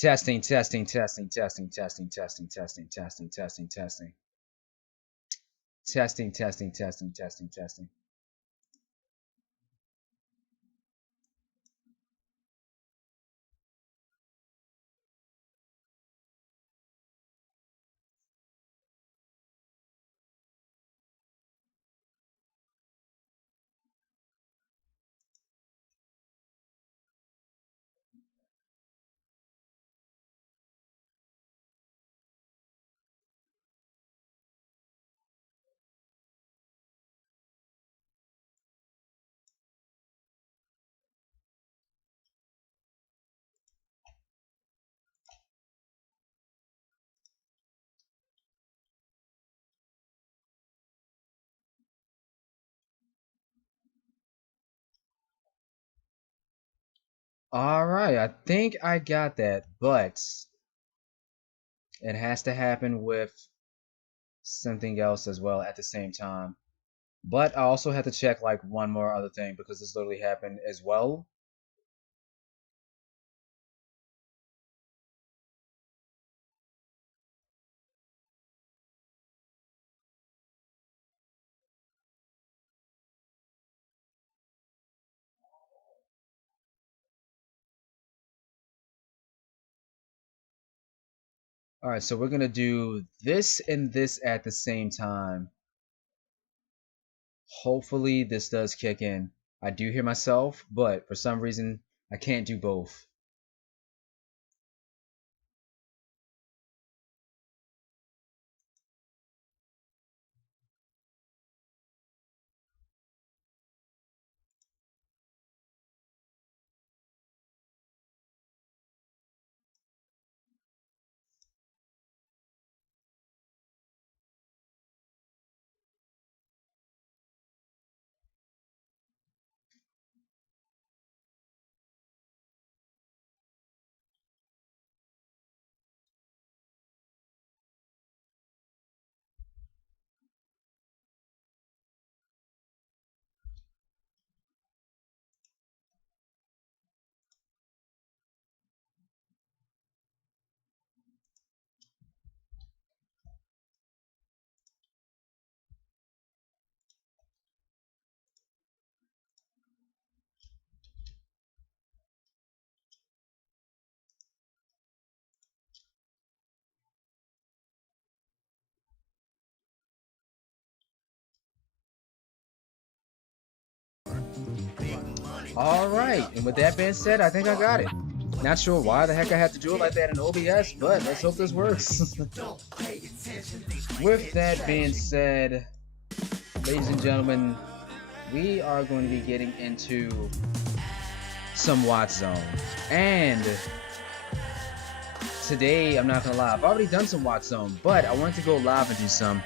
Testing, testing, testing, testing, testing, testing, testing, testing, testing, testing. Testing, testing, testing, testing, testing. All right, I think I got that, but it has to happen with something else as well at the same time. But I also have to check like one more other thing because this literally happened as well. All right, so we're gonna do this and this at the same time. Hopefully this does kick in. I do hear myself, but for some reason I can't do both. All right, and with that being said, I think I got it. Not sure why the heck I had to do it like that in OBS, but let's hope this works. With that being said, ladies and gentlemen, we are going to be getting into some Watzone. And today, I'm not gonna lie, I've already done some Watzone, but I wanted to go live and do some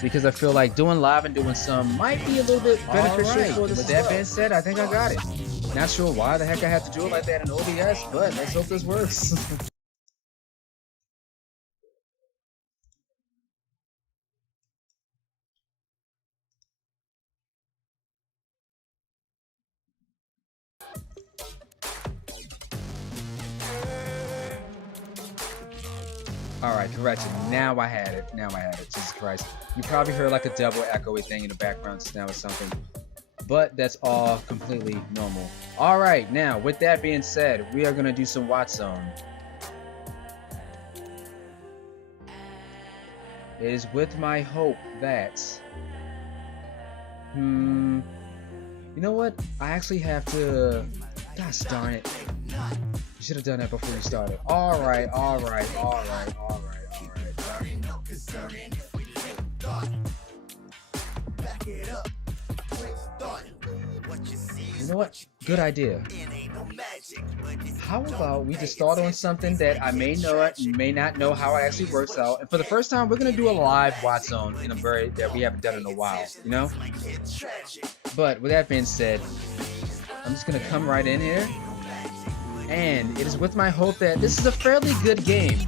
because I feel like doing live and doing some might be a little bit beneficial for this. With that being said, I think I got it. Not sure why the heck I had to do it like that in OBS, but let's hope this works. Alright, correction. Now I had it. Now I had it. Jesus Christ. You probably heard like a double echoey thing in the background just now or something. But that's all completely normal. Alright, now with that being said, we are going to do some Watzone. It is with my hope that... You know what? I actually have to... Gosh darn it. You should have done that before you started. Alright, alright, alright, alright, alright. You know what? Good idea. How about we just start on something that I may not know how it actually works out. And for the first time, we're gonna do a live Watzone in a very that we haven't done in a while, you know? But with that being said, I'm just gonna come right in here. And it is with my hope that this is a fairly good game.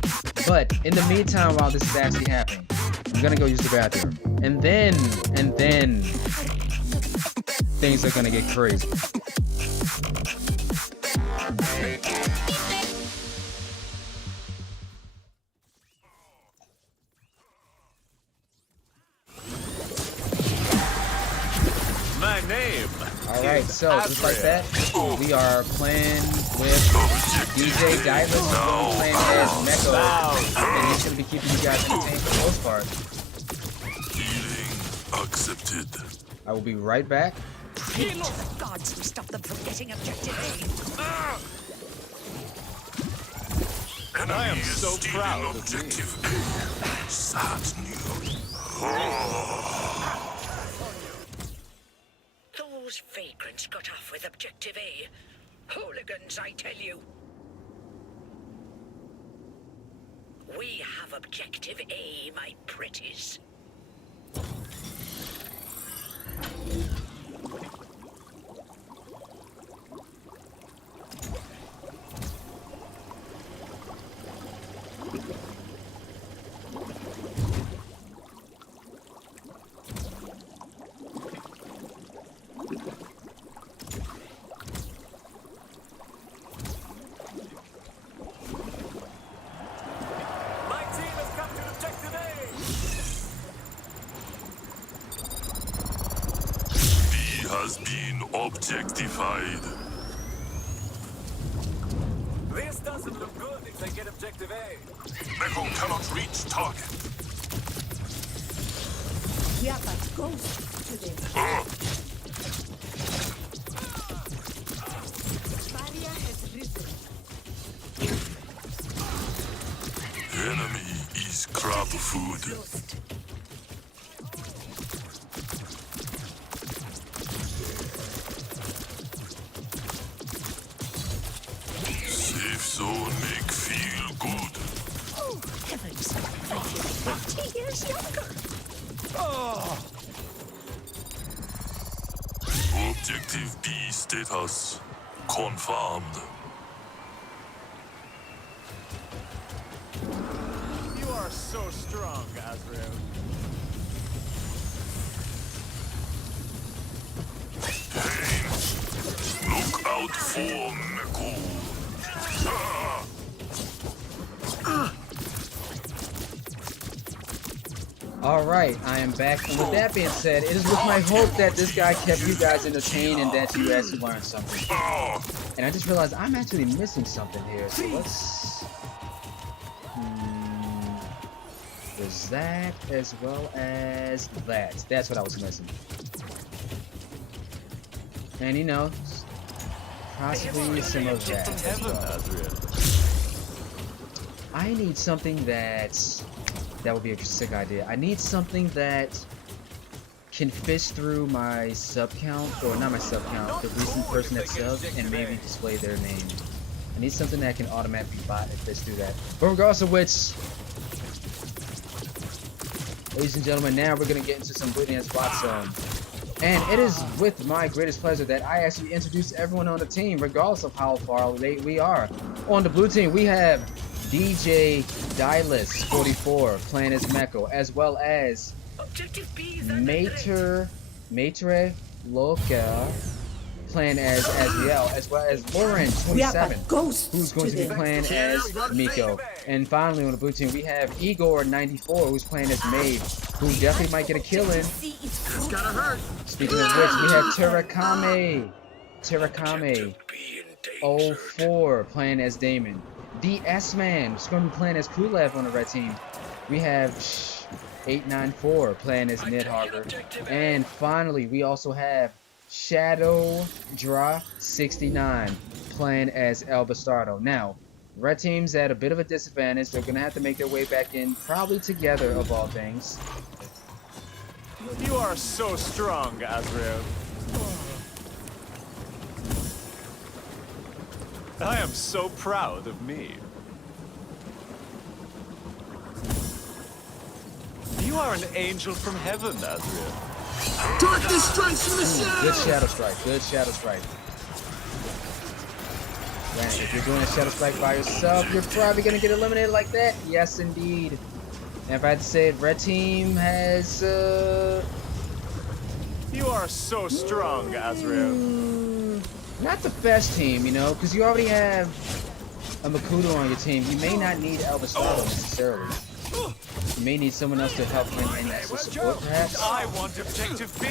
But in the meantime, while this is actually happening, I'm gonna go use the bathroom. And then things are gonna get crazy. name. Alright, so just like that, we are playing with DJ Dylas, playing as Meko, and he's going to be keeping you guys entertained for the most part. Healing accepted. I will be right back. Pray to the gods who stop them from getting objective A. And I am so proud of Objective me. A. Sad news. Those vagrants got off with objective A. Hooligans, I tell you. We have objective A, my pretties. Has been objectified. This doesn't look good if they get objective A. Meko cannot reach target. Yeah, but ghost today. Barrier has risen. Enemy is crab food. Lost. Safe zone make feel good. Oh, heavens. I feel 50 years younger. Objective B status confirmed. You are so strong, Azrael. Pain. Look out for Meko. Alright, I am back, and with that being said, it is with my hope that this guy kept you guys entertained and that you actually learned something. And I just realized I'm actually missing something here, so let's... There's that, as well as that. That's what I was missing. And you know, possibly some of that as well. I need something that would be a sick idea. I need something that can fish through my sub count, or not my sub count, the recent person that subbed, and maybe display their name. I need something that can automatically bot and fish through that. But regardless of which, ladies and gentlemen, now we're gonna get into some brilliant spot zone. And it is with my greatest pleasure that I actually introduce everyone on the team, regardless of how far late we are. On the blue team, we have DJ Dylas 44 playing as Meko, as well as Maitre Loca playing as Azriel, as well as Lauren 27, who's going to be playing as Miko. And finally on the blue team we have Igor 94, who's playing as Maeve, who definitely might get a kill in. It's gotta hurt. Speaking of which, we have Terakame 04 playing as Damon. The S-Man is going to be playing as Kulev on the red team. We have 894 playing as Nidhogger. And finally, we also have Shadow Dra 69 playing as El Bastardo. Now, red team's at a bit of a disadvantage. They're going to have to make their way back in, probably together of all things. You are so strong, Azrael. I am so proud of me. You are an angel from heaven, Azrael. Darkness strikes from the shadows. Good Shadow Strike. Good Shadow Strike. Man, if you're doing a Shadow Strike by yourself, you're probably going to get eliminated like that. Yes, indeed. And if I had to say it, red team has, You are so strong, Azrael. not the best team, you know, because you already have a Makuto on your team. You may not need El Bastardo necessarily. You may need someone else to help bring in extra support, perhaps. I want objective B.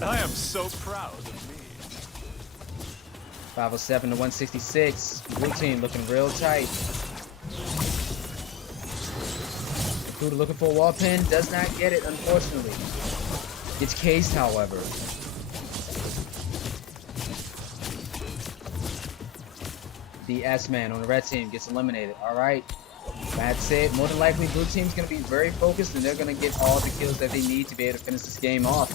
I am so proud of me. 507 to 166. Blue team looking real tight. Dude looking for a wall pin. Does not get it, unfortunately. Gets cased, however. The S-Man on the red team gets eliminated. Alright. That's it. More than likely, blue team's going to be very focused, and they're going to get all the kills that they need to be able to finish this game off.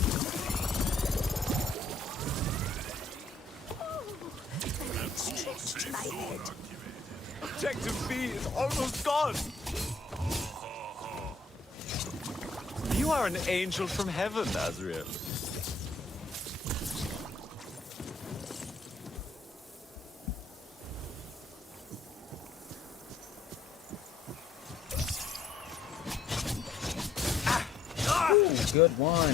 Objective B is almost gone. You are an angel from heaven, Azrael. Ooh, good one.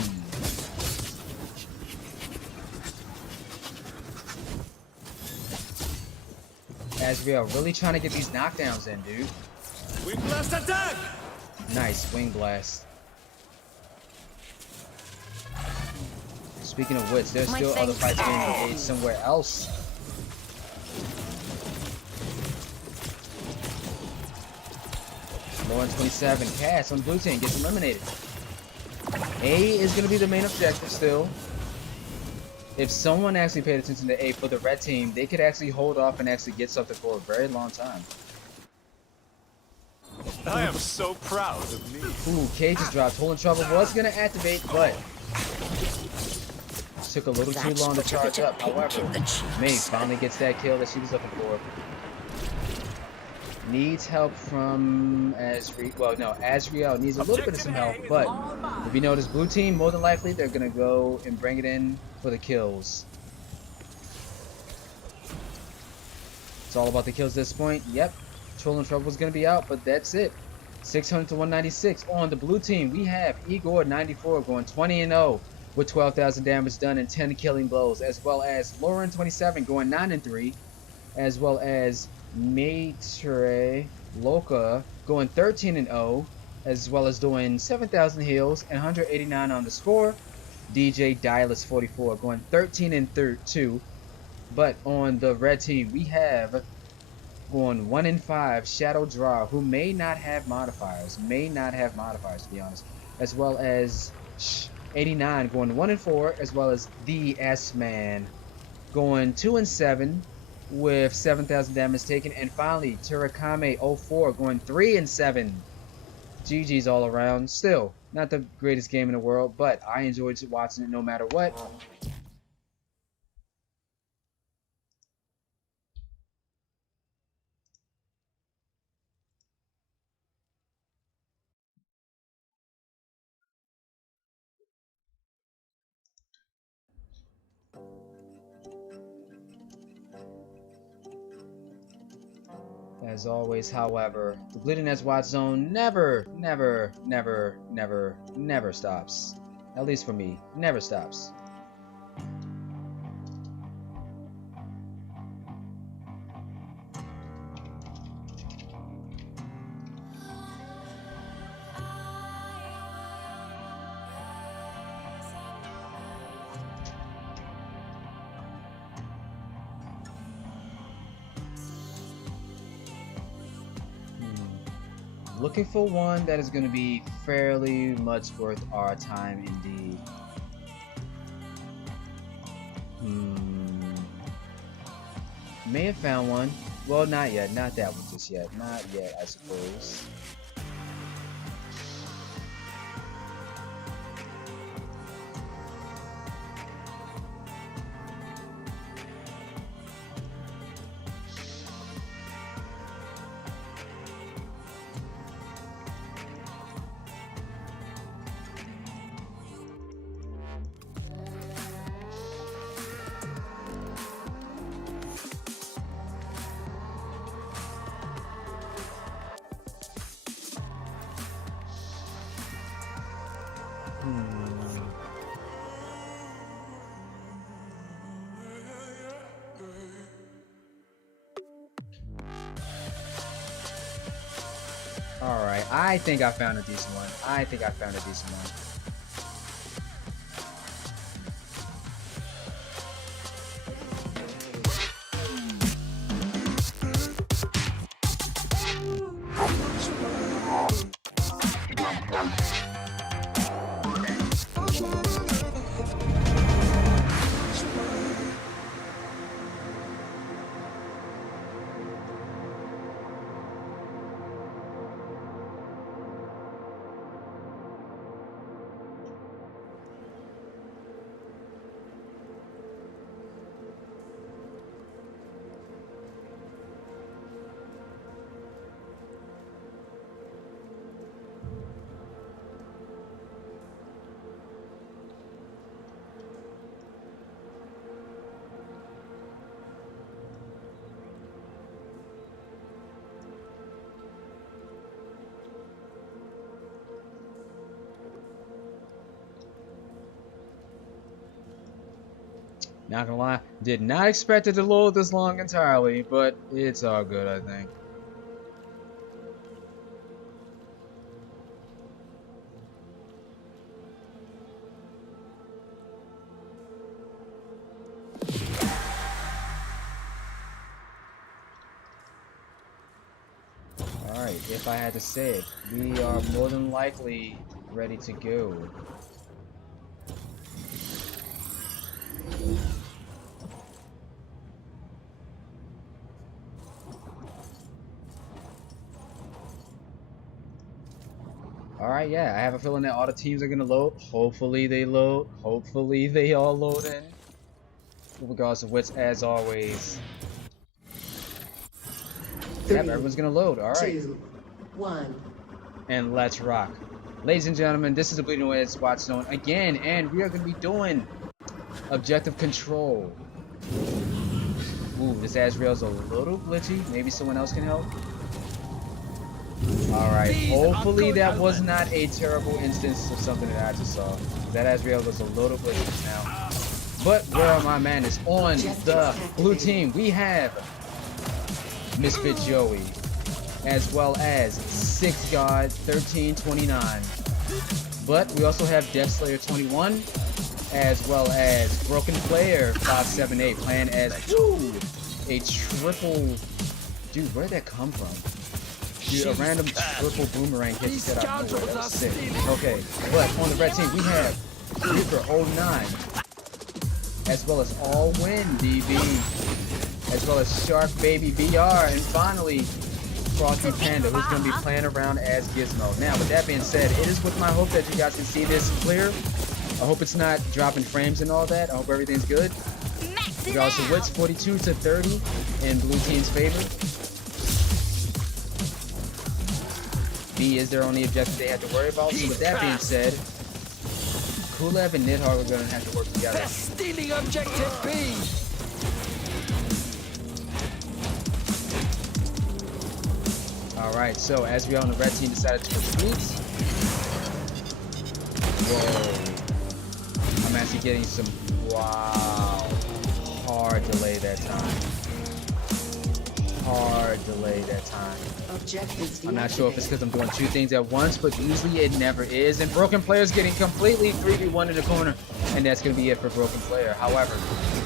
Azrael really trying to get these knockdowns in, dude. Wing blast attack! Nice wing blast. Speaking of which, there's still other fights being engaged somewhere else. Lauren 27, Cass on blue team gets eliminated. A is going to be the main objective still. If someone actually paid attention to A for the red team, they could actually hold off and actually get something for a very long time. I am so proud of me. Ooh, K just dropped. Hole in Trouble was going to activate, but took a little too long to charge up. However, May finally gets that kill that she was looking for. Needs help from Azrael. Well, no, Azrael needs a little bit of some help, but if you notice, blue team, more than likely, they're going to go and bring it in for the kills. It's all about the kills at this point. Yep, Troll and Trouble is going to be out, but that's it. 600 to 196. On the blue team, we have Igor 94 going 20-0 with 12,000 damage done and 10 killing blows, as well as Lauren 27 going 9-3, as well as Maitre Loca going 13-0, as well as doing 7,000 heals and 189 on the score. DJ Dialis 44 going 13-2. But on the red team, we have going 1-5 Shadow Draw, who may not have modifiers, to be honest, as well as 89 going 1-4, as well as the S-Man going 2-7 with 7,000 damage taken, and finally Turakame 04 going 3-7. GG's all around. Still not the greatest game in the world, but I enjoyed watching it no matter what. As always, however, the Bleeding Edge Watch Zone never stops. At least for me, never stops. Looking for one that is going to be fairly much worth our time indeed. May have found one. Well, not yet. Not that one just yet. Not yet, I suppose. Alright, I think I found a decent one. Not gonna lie, did not expect it to load this long entirely, but it's all good, I think. Alright, if I had to say it, we are more than likely ready to go. Alright, yeah, I have a feeling that all the teams are gonna load. Hopefully they load. Hopefully they all load in. Regardless of which, as always. Yep, everyone's gonna load. Alright. 2, 1. And let's rock. Ladies and gentlemen, this is the Bleeding Away Watch Zone again, and we are gonna be doing objective control. Ooh, this Azrael's a little glitchy. Maybe someone else can help. Alright, hopefully that was not a terrible instance of something that I just saw. That Azrael was a little glitchy just now. But where are my madness? On the blue team, we have Misfit Joey, as well as 6 God 1329. But we also have Death Slayer 21, as well as Broken Player 578, playing as a triple. Dude, where did that come from? Dude, a random triple boomerang hit set out of nowhere. That was sick. Okay, but on the red team we have Reaper 09, as well as All Win DB, as well as Shark Baby BR, and finally Frosty Panda, who's going to be playing around as Gizmo. Now, with that being said, it is with my hope that you guys can see this clear. I hope it's not dropping frames and all that. I hope everything's good. Regardless of what's 42-30 in blue team's favor. B is their only objective they have to worry about. So with that being said, Kuleb and Nidhogg are going to have to work together. They're stealing objective B. Alright, so as we are on the red team decided to retreat. Whoa. I'm actually getting some, wow, hard delay that time. Hard delay that time. Objectives I'm not sure if it's because I'm doing 2 things at once, but usually it never is. And Broken Player's getting completely 3v1 in the corner. And that's going to be it for Broken Player. However,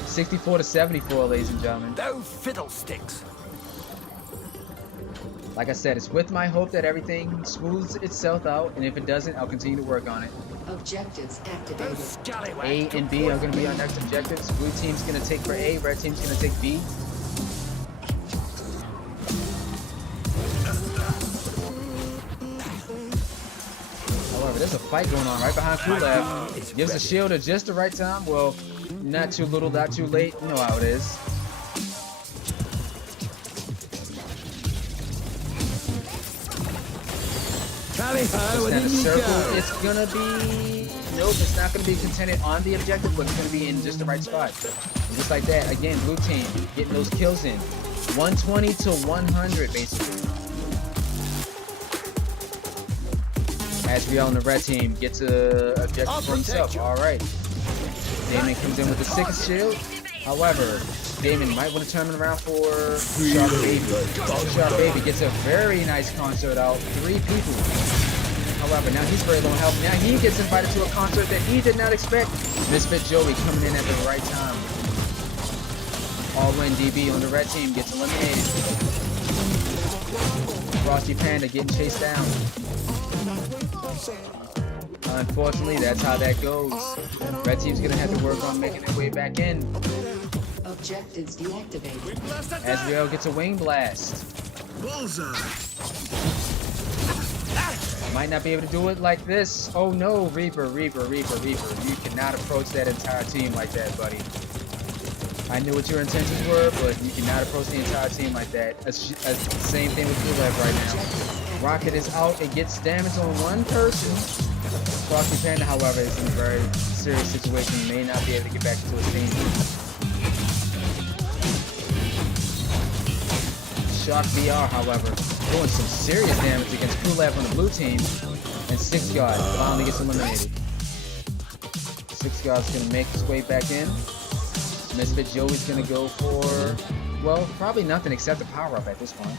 64-74, ladies and gentlemen. No fiddlesticks. Like I said, it's with my hope that everything smooths itself out, and if it doesn't, I'll continue to work on it. Objectives activated. A and B are going to be our next objectives. Blue team's going to take for A, red team's going to take B. However, there's a fight going on right behind Kuleb. Gives a shield at just the right time. Well, not too little, not too late. You know how it is. Stand a circle. It's gonna be, nope, it's not gonna be contended on the objective, but it's gonna be in just the right spot. And just like that, again, blue team getting those kills in. 120 to 100, basically. As we on the red team gets a objective for himself. All right. Damon comes in with the 6th shield. However, Damon might want to turn it around for Shark Baby. Shark Baby gets a very nice concert out. 3 people. However, now he's very low on health. Now he gets invited to a concert that he did not expect. Misfit Joey coming in at the right time. All Win DB on the red team gets eliminated. Frosty Panda getting chased down. Unfortunately, that's how that goes. Red team's gonna have to work on making their way back in. Objectives deactivated. Azrael gets a wing blast. Bullseye. Might not be able to do it like this. Oh no, Reaper. You cannot approach that entire team like that, buddy. I knew what your intentions were, but you cannot approach the entire team like that. Same thing with Kuleb right now. Rocket is out. It gets damage on one person. Frosty Panda, however, is in a very serious situation. He may not be able to get back into his team. Shark BR, however, doing some serious damage against Kuleb on the blue team. And 6 God finally gets eliminated. 6 God's gonna make his way back in. Misfit Joey's gonna go for, well, probably nothing except a power up at this point.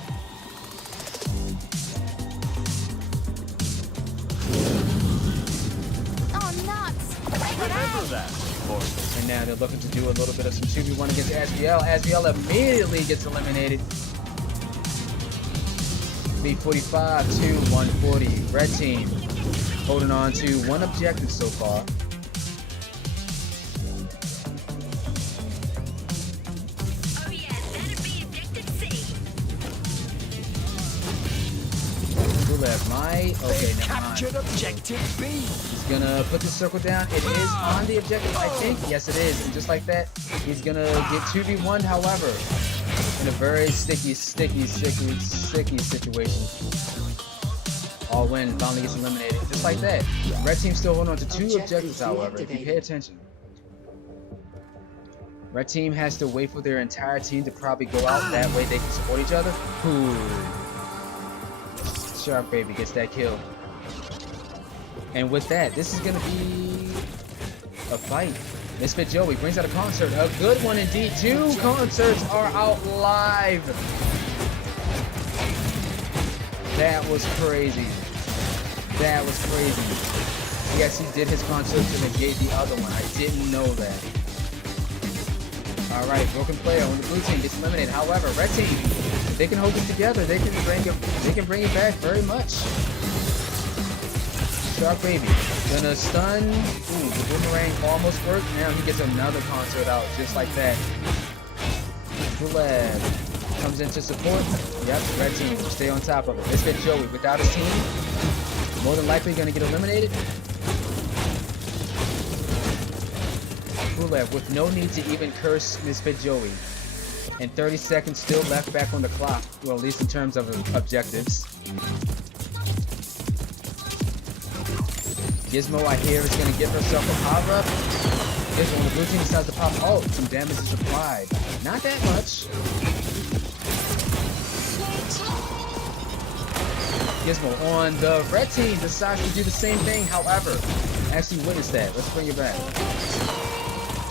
Oh, nuts! Remember that. And now they're looking to do a little bit of some 2v1 against Asriel. Asriel immediately gets eliminated. 345 to 140. Red team holding on to one objective so far. Oh yeah, that'd be objective C. Gulev might. Okay, never mind. Captured objective B. He's gonna put the circle down. It is on the objective, I think. Yes, it is. And just like that, he's gonna get 2v1, however, in a very sticky situation. All win, finally gets eliminated. Just like that. Red team still holding on to two objectives, however, if you pay attention. Red team has to wait for their entire team to probably go out. That way they can support each other. Ooh. Shark Baby gets that kill. And with that, this is gonna be a fight. Misfit Joey brings out a concert. A good one indeed. Two concerts are out live. That was crazy. That was crazy. Yes, he did his concert to negate the other one. I didn't know that. Alright, broken player on the blue team gets eliminated. However, red team, if they can hold it together, they can bring it back very much. Shark Baby gonna stun. Ooh, the boomerang almost worked. Now he gets another concert out just like that. Gulev comes in to support. Yep, the red team will stay on top of it. Misfit Joey without his team, more than likely gonna get eliminated. Gulev with no need to even curse Misfit Joey. And 30 seconds still left back on the clock. Well, at least in terms of objectives. Gizmo, I hear, is going to give herself a power-up. Gizmo on the blue team decides to pop. Oh, some damage is applied. Not that much. Gizmo on the red team decides to do the same thing. However, actually witness that. Let's bring it back.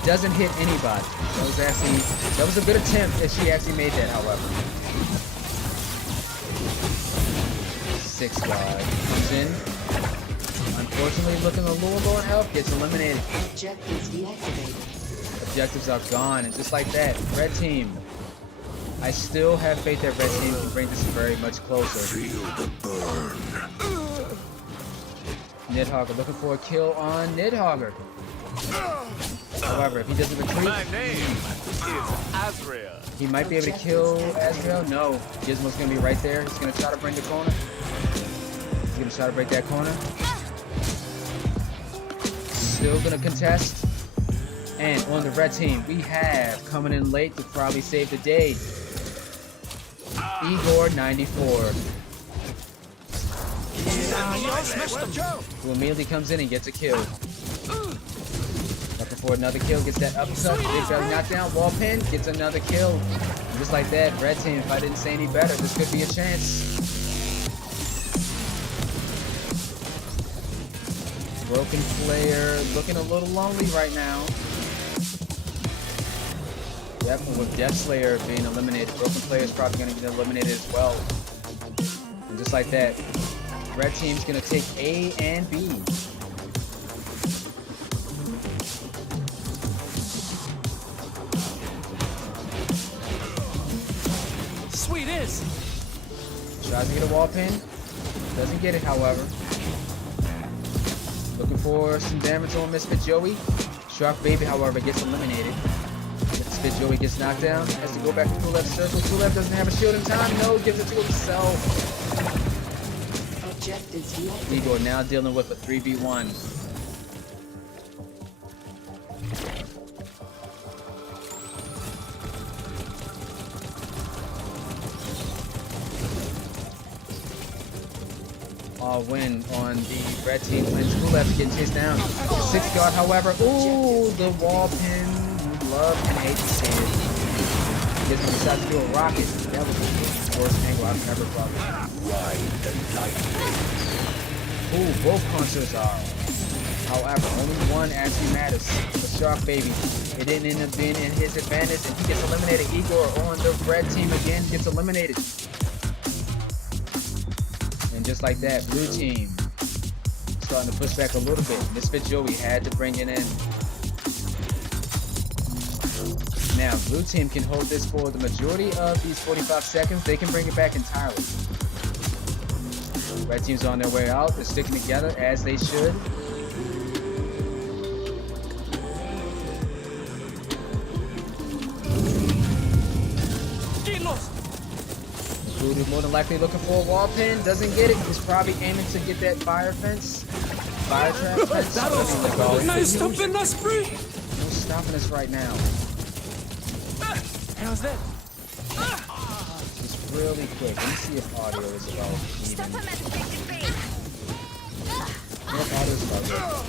Doesn't hit anybody. That was a good attempt if she actually made that, however. 6 guy comes in. Unfortunately, looking a little low on health, gets eliminated. Objectives deactivated. Objectives are gone, and just like that, red team. I still have faith that red team can bring this very much closer. Feel the burn. Nidhogger looking for a kill on Nidhogger. However, if he doesn't retreat, My name is Azria. he might be able to kill Asriel. No, Gizmo's gonna be right there. He's gonna try to bring the corner. He's gonna try to break that corner. Still gonna contest. And on the red team, we have coming in late to probably save the day, Igor 94. Who immediately comes in and gets a kill. Looking for another kill, gets that uppercut, big belly knockdown, wall pin, gets another kill. And just like that, red team, if I didn't say any better, this could be a chance. Broken player looking a little lonely right now. Yep, and with Death Slayer being eliminated, broken player is probably going to get eliminated as well. And just like that, red team's going to take A and B. Sweet is. Tries to get a wall pin. Doesn't get it, however. Looking for some damage on Misfit Joey. Shark Baby, however, gets eliminated. Misfit Joey gets knocked down. Has to go back to Kulev's circle. Kulev doesn't have a shield in time. No, gives it to himself. Objectives deactivated. Igor now dealing with a 3v1. Win on the red team wins. Kulev getting chased down. 6 guard, however. Ooh, the wall pin. You love and hate to see it. Gets him decides to do a rocket. That was the worst angle I've ever brought. Ooh, both concerts are. However, only one actually matters. The Shark Baby. It didn't end up being in his advantage, and he gets eliminated. Igor on the red team again gets eliminated. And just like that, blue team starting to push back a little bit. Misfit Joey had to bring it in. Now, blue team can hold this for the majority of these 45 seconds. They can bring it back entirely. Red team's on their way out. They're sticking together as they should. Voodoo more than likely looking for a wall pin. Doesn't get it. He's probably aiming to get that fire fence. Fire trap fence. No stopping us free. No stopping us right now. How's that? Just really quick. Let me see if audio is about even. What audio is about?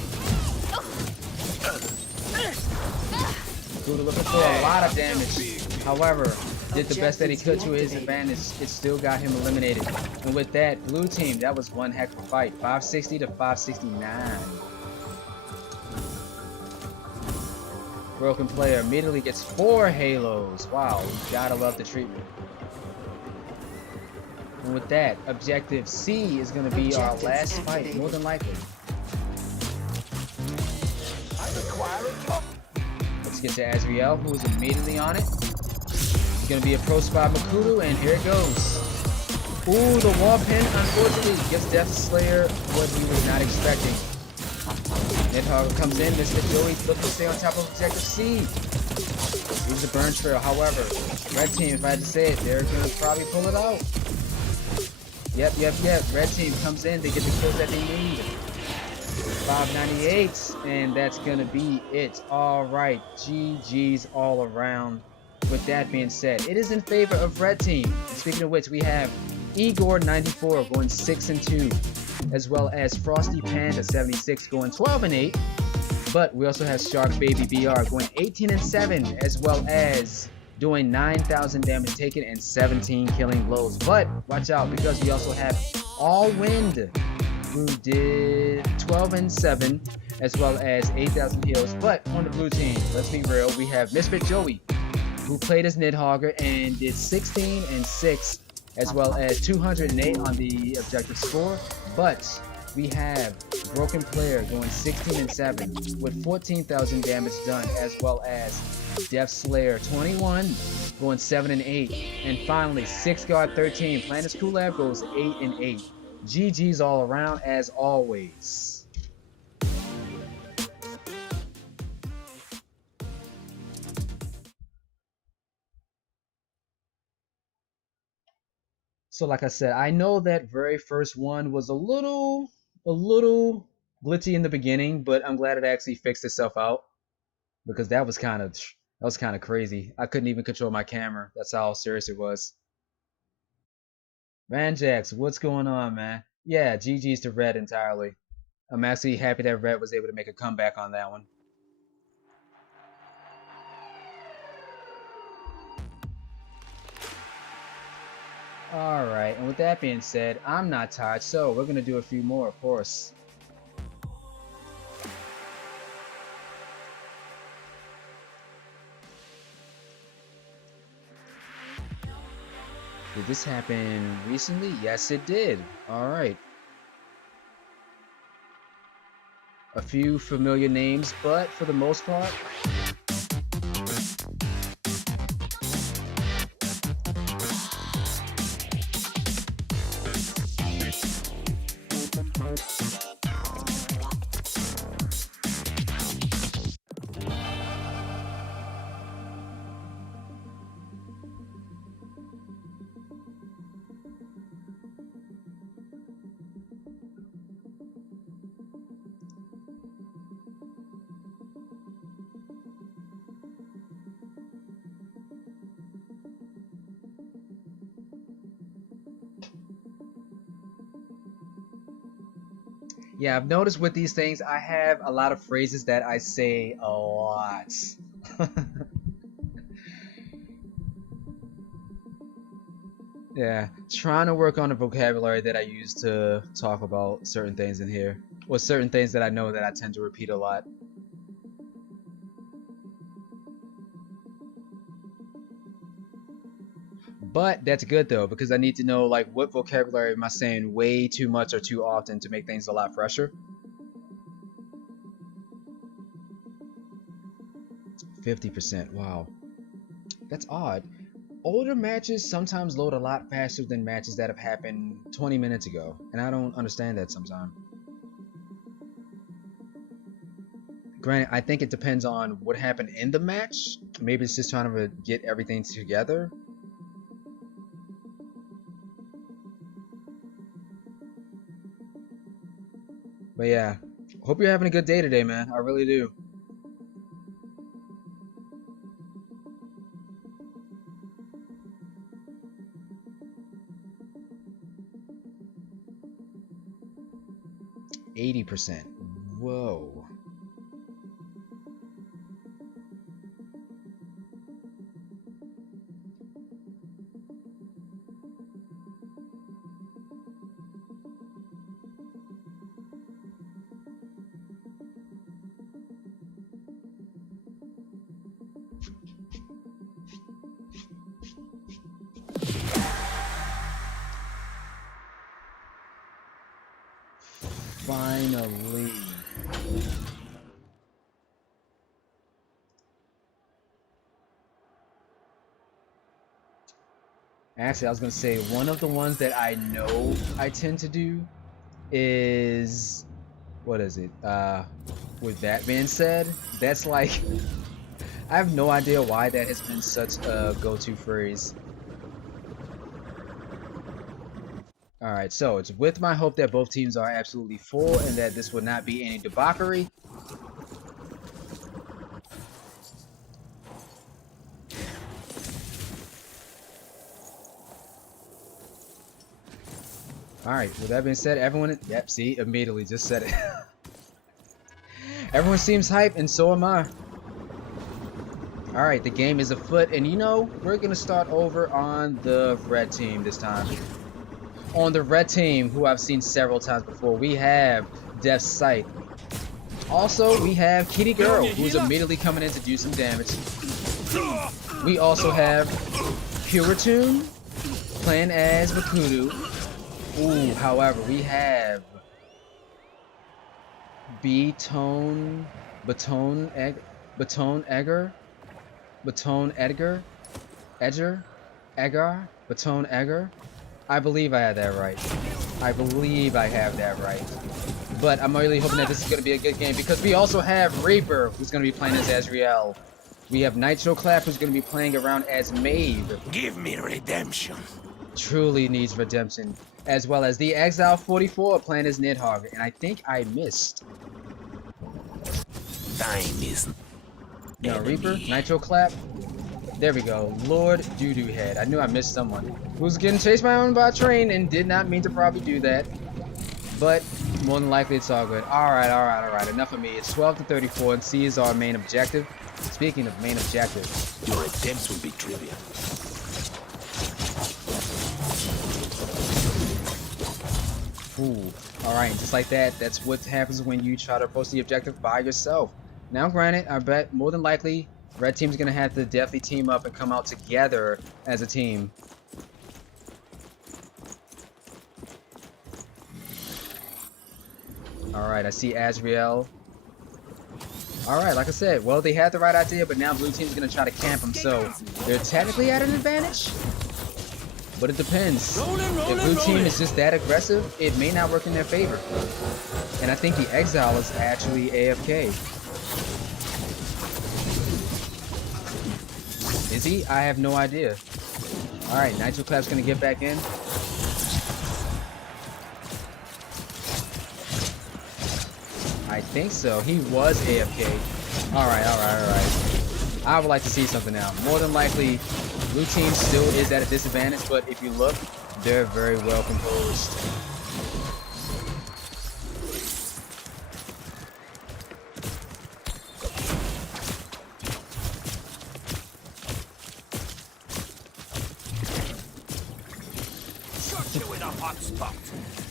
Voodoo looking for a lot of damage. However, did the best that he could to his advantage. It still got him eliminated. And with that, blue team, that was one heck of a fight. 560 to 569. Broken player immediately gets 4 halos. Wow, you gotta love the treatment. And with that, objective C is gonna be our last fight, more than likely. Let's get to Azriel, who is immediately on it. It's gonna be a pro spot Makudu, and here it goes. Ooh, the wall pin, unfortunately, gives Death Slayer what he was not expecting. Nidhogger comes in, Misfit Joey looking to stay on top of objective C. Here's the burn trail, however, red team, if I had to say it, they're gonna probably pull it out. Yep. Red team comes in, they get the kills that they need. 598, and that's gonna be it. Alright, GG's all around. With that being said, it is in favor of red team. And speaking of which, we have Igor 94 going 6-2, as well as Frosty Panda 76 going 12-8. But we also have Shark Baby BR going 18-7, as well as doing 9,000 damage taken and 17 killing blows. But watch out, because we also have All Wind, who did 12-7, as well as 8,000 heals. But on the blue team, let's be real, we have Misfit Joey, who played as Nidhogger and did 16-6, as well as 208 on the objective score. But we have Broken Player going 16-7 with 14,000 damage done, as well as Death Slayer 21 going 7-8, and finally 6 Guard 13 Planet School Lab goes 8-8. GG's all around as always. So like I said, I know that very first one was a little glitchy in the beginning, but I'm glad it actually fixed itself out, because that was kind of crazy. I couldn't even control my camera. That's how serious it was. Ranjax, what's going on, man? Yeah, GG's to Red entirely. I'm actually happy that Red was able to make a comeback on that one. Alright, and with that being said, I'm not tired, so we're going to do a few more, of course. Did this happen recently? Yes, it did. Alright. A few familiar names, but for the most part, yeah, I've noticed with these things, I have a lot of phrases that I say a lot. Yeah, trying to work on the vocabulary that I use to talk about certain things in here, or certain things that I know that I tend to repeat a lot. But that's good though, because I need to know like what vocabulary am I saying way too much or too often to make things a lot fresher. 50%. Wow. That's odd. Older matches sometimes load a lot faster than matches that have happened 20 minutes ago, and I don't understand that sometimes. Granted, I think it depends on what happened in the match. Maybe it's just trying to get everything together. But yeah, hope you're having a good day today, man. I really do. %. Whoa. Finally. Actually, I was gonna say one of the ones that I know I tend to do is, what is it? With that being said, that's like, I have no idea why that has been such a go-to phrase. Alright, so it's with my hope that both teams are absolutely full and that this would not be any debauchery. Alright, with that being said, everyone... Yep, see, immediately just said it. Everyone seems hyped, and so am I. Alright, the game is afoot, and you know, we're gonna start over on the red team this time. On the red team, who I've seen several times before, we have Death's Sight. Also, we have Kitty Girl, who's immediately coming in to do some damage. We also have Puritune, playing as Makudu. Ooh, however, we have Baton Edgar. I believe I had that right. I believe I have that right. But I'm really hoping that this is going to be a good game because we also have Reaper, who's going to be playing as Azrael. We have Nitro Clap, who's going to be playing around as Maeve. Give me redemption. Truly needs redemption. As well as the Exile 44 playing as Nidhogg. And I think I missed. Time is... No, Reaper, Nitro Clap. There we go. Lord Doo-Doo Head. I knew I missed someone. Who's getting chased by a train and did not mean to probably do that. But more than likely it's all good. Alright. Enough of me. It's 12-34 and C is our main objective. Speaking of main objective. Your attempts will be trivial. Ooh. Alright, just like that, that's what happens when you try to approach the objective by yourself. Now granted, I bet more than likely red team's gonna have to definitely team up and come out together as a team. Alright, I see Azrael. Alright, like I said, well, they had the right idea, but now blue team's gonna try to camp them, so they're technically at an advantage. But it depends. If blue team is just that aggressive, it may not work in their favor. And I think the Exile is actually AFK. Is he? I have no idea. Alright, Nitro Clap's gonna get back in. I think so. He was AFK. Alright. I would like to see something now. More than likely, blue team still is at a disadvantage, but if you look, they're very well composed.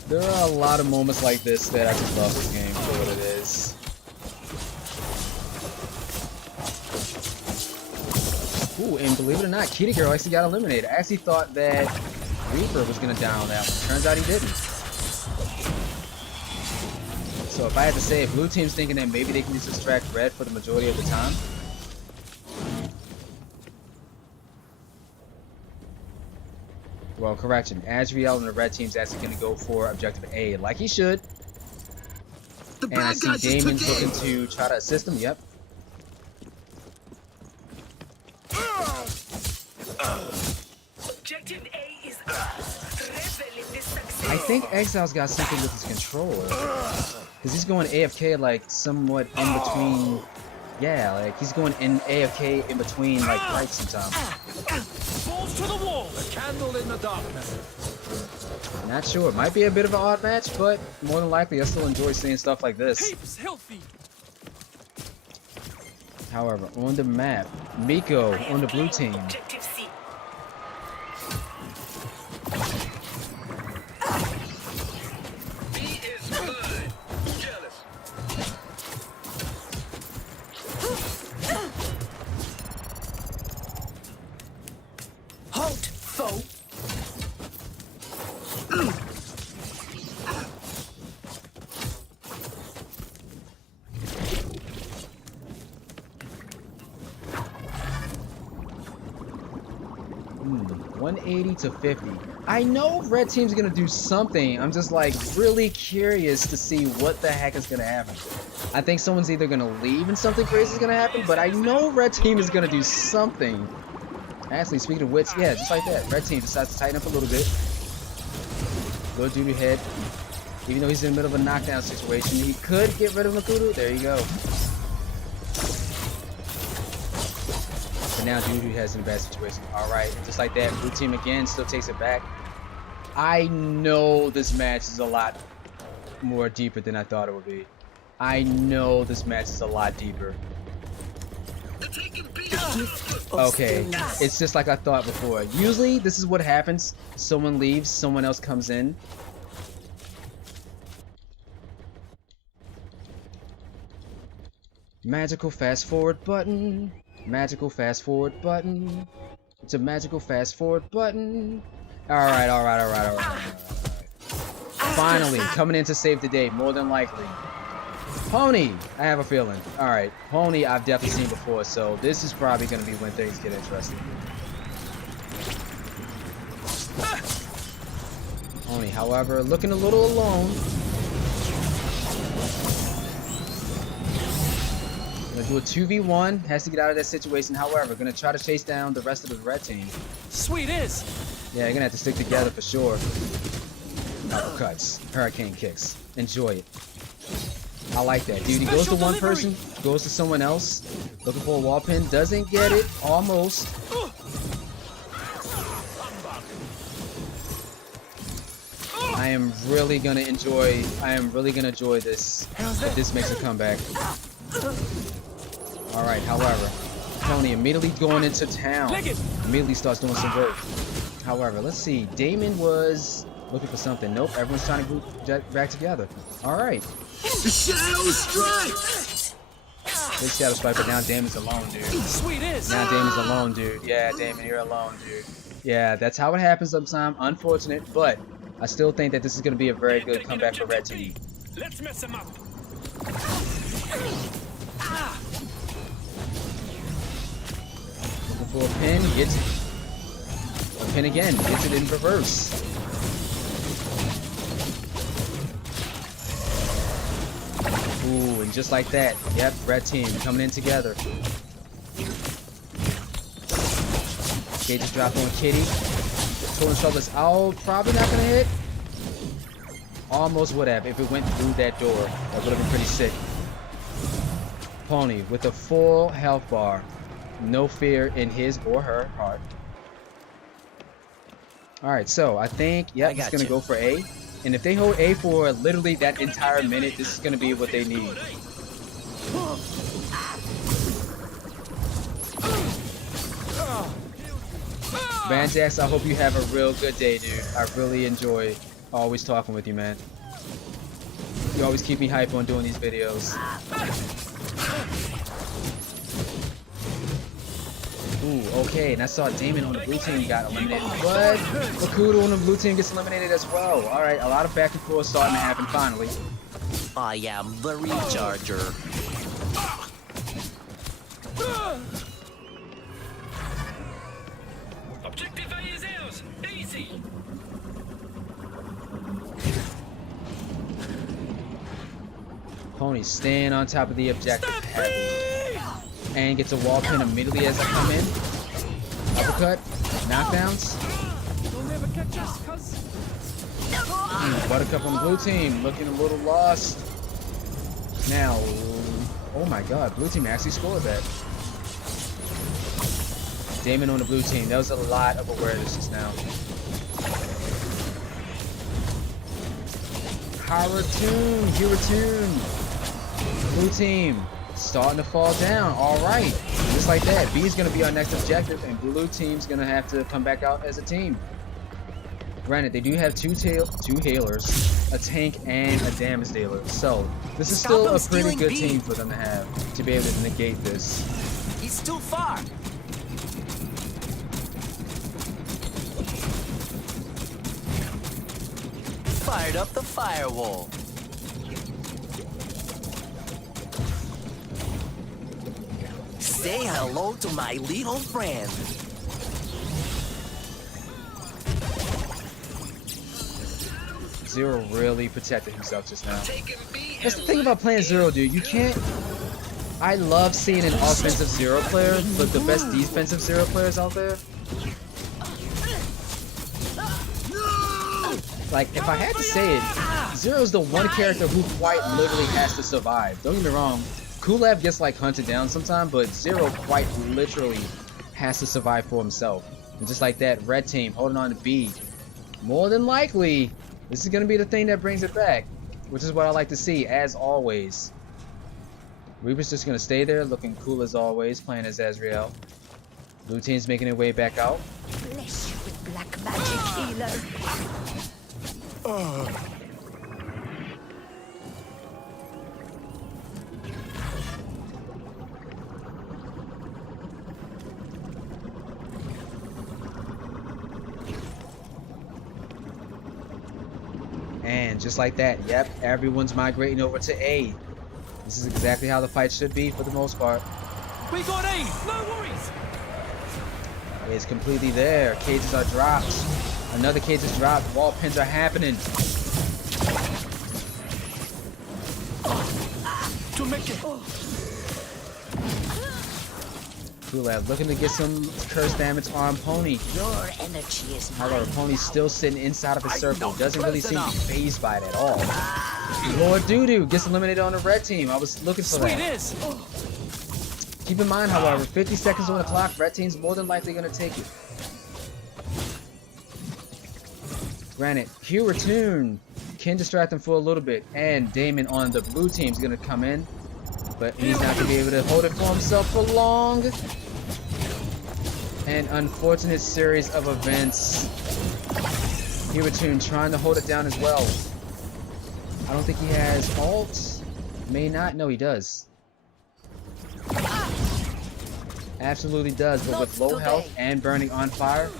There are a lot of moments like this that I just love this game for what it is. Ooh, and believe it or not, Kitty Girl actually got eliminated. I actually thought that Reaper was gonna down that one. Turns out he didn't. So if I had to say, blue team's thinking that maybe they can just distract red for the majority of the time. Well, correction. Azriel and the red team's actually gonna go for objective A, like he should. And I see Damon's looking to try to assist him. Yep. Objective A is ours. Revel in this success. I think Exile's got something with his controller. Because he's going AFK like somewhat in between. Yeah, like he's going in AFK in between like fights sometimes. Balls to the wall. A candle in the darkness. Not sure. It might be a bit of an odd match, but more than likely I still enjoy seeing stuff like this. Heaps healthy. However, on the map, Miko on the blue team. Objective C. B is mine. Jealous. Halt, foe. 180 to 50. I know red team's gonna do something. I'm just like really curious to see what the heck is gonna happen. I think someone's either gonna leave and something crazy is gonna happen, but I know red team is gonna do something. Actually, speaking of which, yeah, just like that, red team decides to tighten up a little bit. Go duty head. Even though he's in the middle of a knockdown situation, he could get rid of Nakudo. There you go. But now Dudu has in a bad situation. Alright, just like that, blue team again still takes it back. I know this match is a lot more deeper than I thought it would be. I know this match is a lot deeper. Okay, it's just like I thought before. Usually, this is what happens. Someone leaves, someone else comes in. Magical fast forward button. Magical fast forward button. It's a magical fast forward button. Alright. Finally, coming in to save the day, more than likely. Pony, I have a feeling. Alright, Pony I've definitely seen before, so this is probably going to be when things get interesting. Pony, however, looking a little alone. Gonna do a 2v1, has to get out of that situation, however, gonna try to chase down the rest of the red team. Sweet is. Yeah, you're gonna have to stick together for sure. Uppercuts, hurricane kicks, enjoy it. I like that. Dude, he goes to one person, goes to someone else, looking for a wall pin, doesn't get it, almost. I am really gonna enjoy this, if this makes a comeback. Alright, however, Tony immediately going into town, immediately starts doing some work. However, let's see, Damon was looking for something. Nope, everyone's trying to group back together. Alright. Shadow strike! Big shadow strike, but now Damon's alone, dude. Sweet is. Now Damon's alone, dude. Yeah, Damon, you're alone, dude. Yeah, that's how it happens sometimes. Unfortunate, but I still think that this is going to be a very good comeback for Red Team. Let's mess him up. Looking for a pin, gets it. A pin again, gets it in reverse. Ooh, and just like that, yep, Red Team coming in together. Okay, just dropped on Kitty. Pulling shoulders out, probably not gonna hit. Almost would have if it went through that door. That would have been pretty sick. Pony with a full health bar. No fear in his or her heart. Alright, so I think, yep, it's gonna go for A. And if they hold A for literally that entire minute, this is gonna be what they need. Vanjax, I hope you have a real good day, dude. I really enjoy always talking with you, man. You always keep me hype on doing these videos. Ooh, okay, and I saw Damon on the blue team got eliminated, but Makudo on the blue team gets eliminated as well. Alright, a lot of back and forth starting to happen finally. I am the recharger. Objective A is ours. Easy. Pony staying on top of the objective heavy. And gets a wall pin immediately as I come in. Uppercut, knockdowns. You'll never catch us, cuz. Buttercup on the blue team looking a little lost. Now, oh my god, blue team actually scored that. Damon on the blue team, that was a lot of awareness just now. Hurricane. Blue team starting to fall down. All right, just like that. B is going to be our next objective, and blue team's going to have to come back out as a team. Granted, they do have two healers, a tank, and a damage dealer. So this is still a pretty good team for them to have to be able to negate this. He's too far. Fired up the firewall. Say hello to my little friend. Zero really protected himself just now. That's the thing about playing Zero, dude. You can't... I love seeing an offensive Zero player, but the best defensive Zero players out there. Like, if I had to say it, Zero's the one character who quite literally has to survive. Don't get me wrong. Kulev gets like hunted down sometime, but Zero quite literally has to survive for himself. And just like that, red team holding on to B. More than likely, this is going to be the thing that brings it back, which is what I like to see, as always. Reaper's just going to stay there, looking cool as always, playing as Azrael. Blue team's making their way back out. Bless you with black magic, healer. And just like that, yep, everyone's migrating over to A. This is exactly how the fight should be for the most part. We got A. No worries. It's completely there. Cages are dropped. Another cage is dropped. Wall pins are happening. To make it. Kulev looking to get some curse damage on Pony. Your energy is mine. However, Pony's still sitting inside of his circle. Doesn't really seem to be phased by it at all. Lord Doodoo gets eliminated on the red team. I was looking for Sweet that. is. Keep in mind, however, 50 seconds on the clock. Red team's more than likely going to take it. Granted, Hurricane can distract him for a little bit. And Damon on the blue team's going to come in. But he's not going to be able to hold it for himself for long. An unfortunate series of events. Hurricane trying to hold it down as well. I don't think he has ult. May not. No, he does. Absolutely does, but with low health and burning on fire.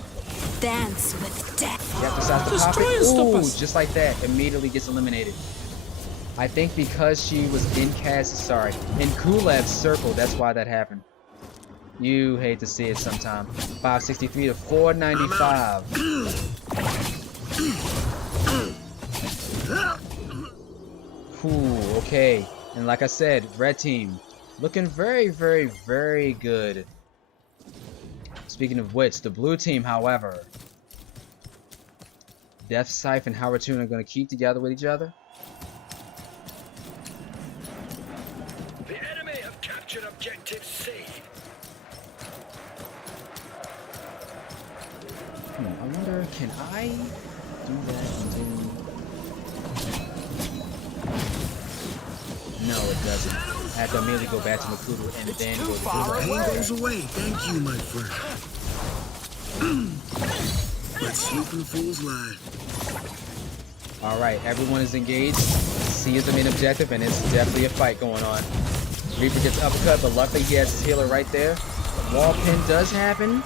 Dance with death. Yep, decides to pop it. Ooh, just like that. Immediately gets eliminated. I think because she was in Kulev's circle, that's why that happened. You hate to see it sometime. 563 to 495. Ooh, okay. And like I said, red team looking very, very, very good. Speaking of which, the blue team, however, Death Scythe and Howard-Toon are going to keep together with each other. The enemy have captured objective C. I wonder, can I do that and do... No, it doesn't. I have to immediately go back to Makudo and then go to Pain goes away. Thank you, my friend. Let's sleep in the fool's lie. Alright, everyone is engaged. C is the main objective, and it's definitely a fight going on. Reaper gets uppercut, but luckily he has his healer right there. Wall pin does happen.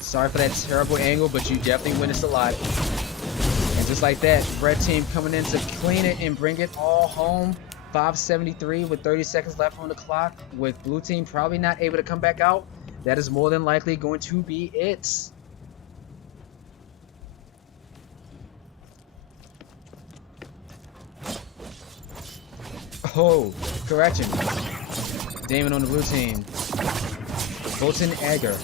Sorry for that terrible angle, but you definitely witnessed a lot. And just like that, red team coming in to clean it and bring it all home. 573 with 30 seconds left on the clock, with blue team probably not able to come back out. That is more than likely going to be it. Oh, correction. Damon on the blue team. Bolton Egger.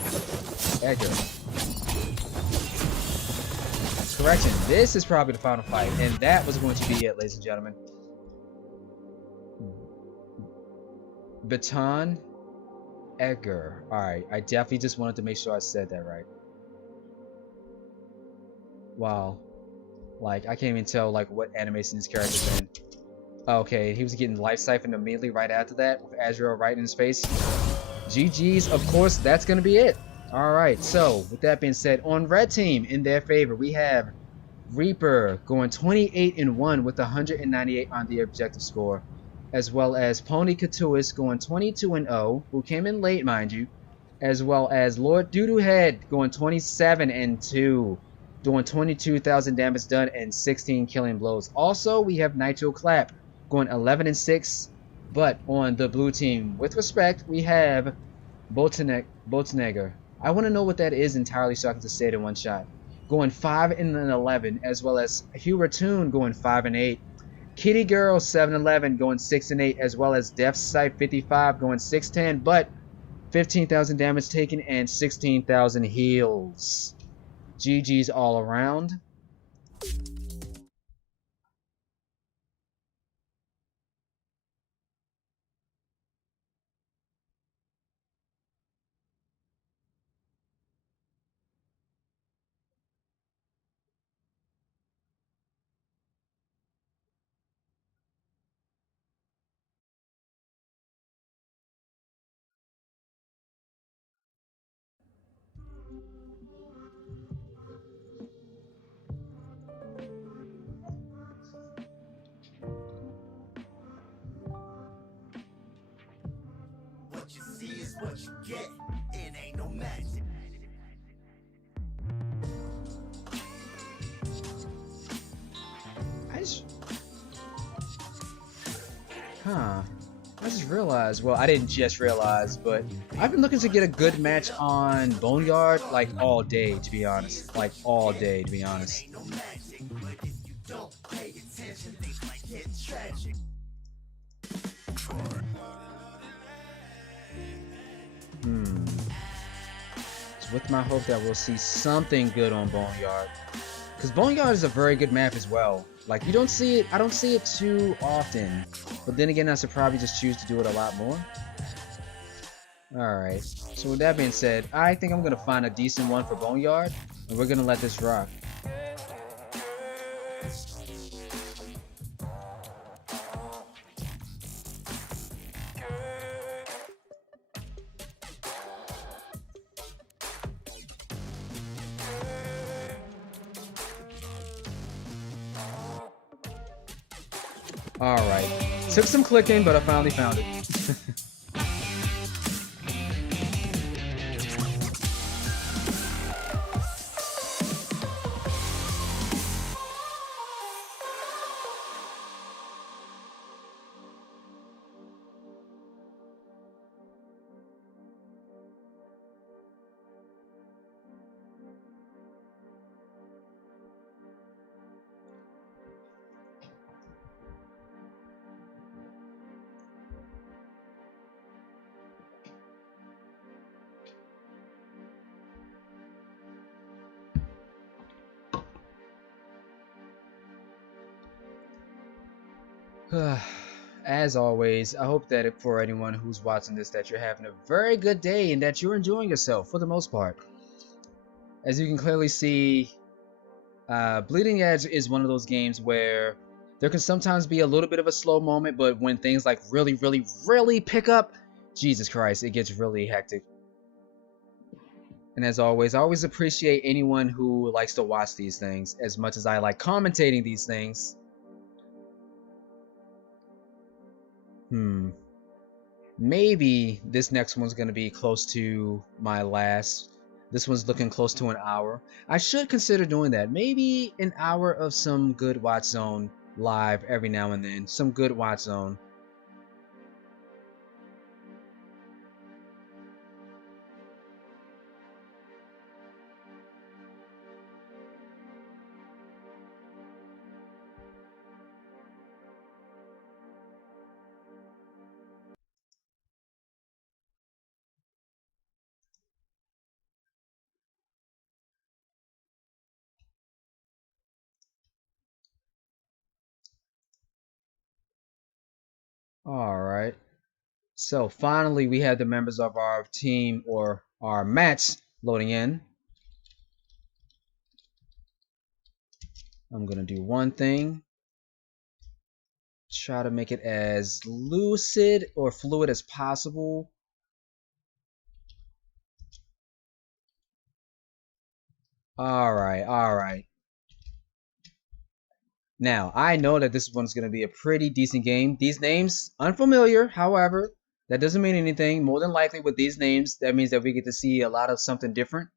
Correction, this is probably the final fight, and that was going to be it, ladies and gentlemen. Baton Egger. Alright, I definitely just wanted to make sure I said that right. Wow. Like, I can't even tell like what animation this character's in. Okay, he was getting life siphoned immediately right after that with Azrael right in his face. GG's, of course, that's gonna be it. Alright, so with that being said, on red team in their favor, we have Reaper going 28-1 with 198 on the objective score, as well as Pony Catuous going 22-0, who came in late, mind you, as well as Lord Doodoo Head going 27-2, doing 22,000 damage done and 16 killing blows. Also, we have Nitro Clap going 11-6, but on the blue team, with respect, we have Boltonegger. I want to know what that is entirely so I can just say it in one shot. Going 5-11, as well as Hugh Ratoon going 5-8. Kitty Girl 7-11 going 6-8, as well as Death Sight 55 going 6-10, but 15,000 damage taken and 16,000 heals. GG's all around. What you see is what you get. It ain't no magic. I just realized, well, I didn't just realize, but I've been looking to get a good match on Boneyard like all day, to be honest. Like all day, to be honest. Ain't no magic, but if you don't pay attention, things might get tragic. It's with my hope that we'll see something good on Boneyard, because Boneyard is a very good map as well. Like, you don't see it, I don't see it too often, but then again, I should probably just choose to do it a lot more. Alright, so with that being said, I think I'm gonna find a decent one for Boneyard, and we're gonna let this rock. Alright, took some clicking, but I finally found it. As always, I hope that for anyone who's watching this, that you're having a very good day and that you're enjoying yourself for the most part. As you can clearly see, Bleeding Edge is one of those games where there can sometimes be a little bit of a slow moment, but when things like really pick up, Jesus Christ, it gets really hectic. And as always, I always appreciate anyone who likes to watch these things as much as I like commentating these things. Maybe this next one's going to be close to my last. This one's looking close to an hour. I should consider doing that. Maybe an hour of some good Watch Zone live every now and then. Some good Watch Zone. All right. So finally, we have the members of our team or our match loading in. I'm going to do one thing. Try to make it as lucid or fluid as possible. All right, all right. Now, I know that this one's going to be a pretty decent game. These names, unfamiliar, however, that doesn't mean anything. More than likely with these names, that means that we get to see a lot of something different.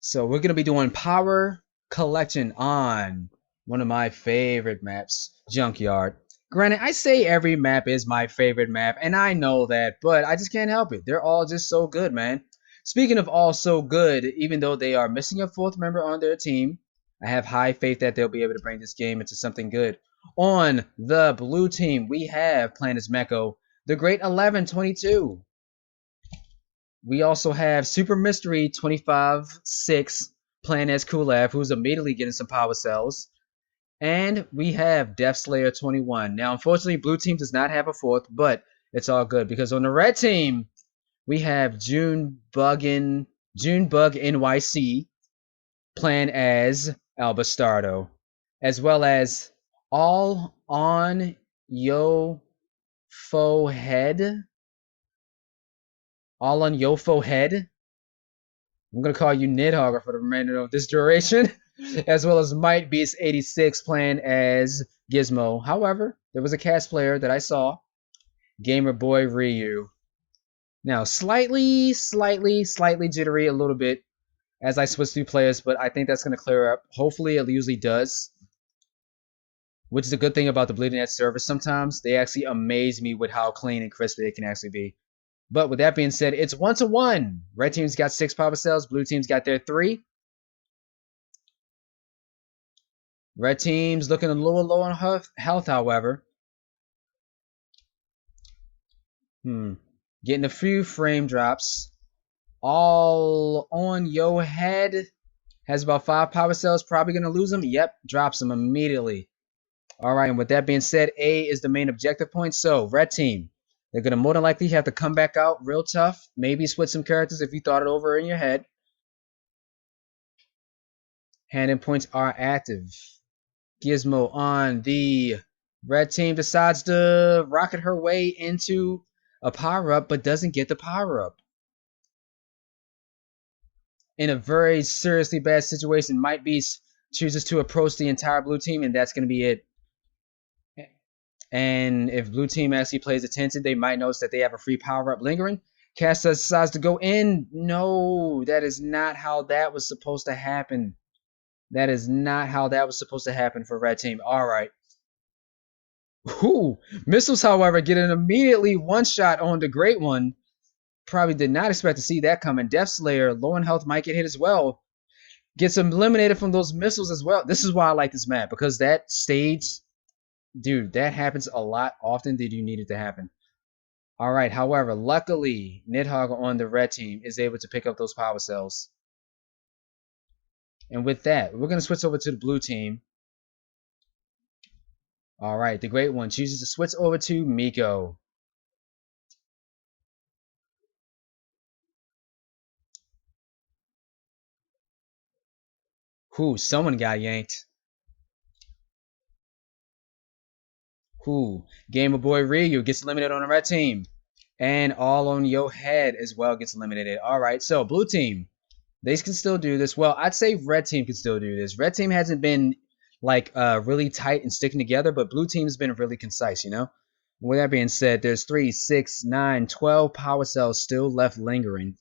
So we're going to be doing Power Collection on one of my favorite maps, Junkyard. Granted, I say every map is my favorite map, and I know that, but I just can't help it. They're all just so good, man. Speaking of all so good, even though they are missing a fourth member on their team, I have high faith that they'll be able to bring this game into something good. On the blue team, we have playing as Meko, the Great 1122. We also have Super Mystery 25-6 playing as Kulab, who's immediately getting some power cells. And we have Death Slayer 21. Now, unfortunately, blue team does not have a fourth, but it's all good because on the red team, we have Junebug NYC playing as Albastardo, as well as All on Yo Fo Head. All on Yofo Head. I'm gonna call you Nidhogger for the remainder of this duration, as well as Might Beast 86 playing as Gizmo. However, there was a cast player that I saw, Gamer Boy Ryu. Now, slightly jittery a little bit as I switch through players, but I think that's gonna clear up. Hopefully, it usually does. Which is a good thing about the Bleeding Edge servers. Sometimes they actually amaze me with how clean and crispy it can actually be. But with that being said, it's 1-1. Red team's got 6 power cells. Blue team's got their 3. Red team's looking a little low on health, however. Getting a few frame drops. All on Yo Head has about 5 power cells. Probably going to lose them. Yep, drops them immediately. All right, and with that being said, A is the main objective point. So, red team. They're going to more than likely have to come back out real tough. Maybe switch some characters if you thought it over in your head. Hand-in points are active. Gizmo on the red team decides to rocket her way into a power-up, but doesn't get the power-up. In a very seriously bad situation, Might Beast chooses to approach the entire blue team, and that's going to be it. And if blue team actually plays attention, they might notice that they have a free power-up lingering. Cass decides to go in. No, that is not how that was supposed to happen. That is not how that was supposed to happen for red team. All right. Ooh, missiles, however, get an immediately one-shot on the great one. Probably did not expect to see that coming. Death Slayer, low in health, might get hit as well. Gets eliminated from those missiles as well. This is why I like this map, because that stage... Dude, that happens a lot often than you need it to happen. All right, however, luckily, Nidhogg on the red team is able to pick up those power cells. And with that, we're going to switch over to the blue team. All right, the great one chooses to switch over to Miko. Whew, someone got yanked. Gamer Boy Ryu gets eliminated on the red team. And All on Yo Head as well gets eliminated. All right, so blue team. They can still do this. Well, I'd say red team can still do this. Red team hasn't been like really tight and sticking together, but blue team's been really concise, you know? With that being said, there's 3, 6, 9, 12 power cells still left lingering.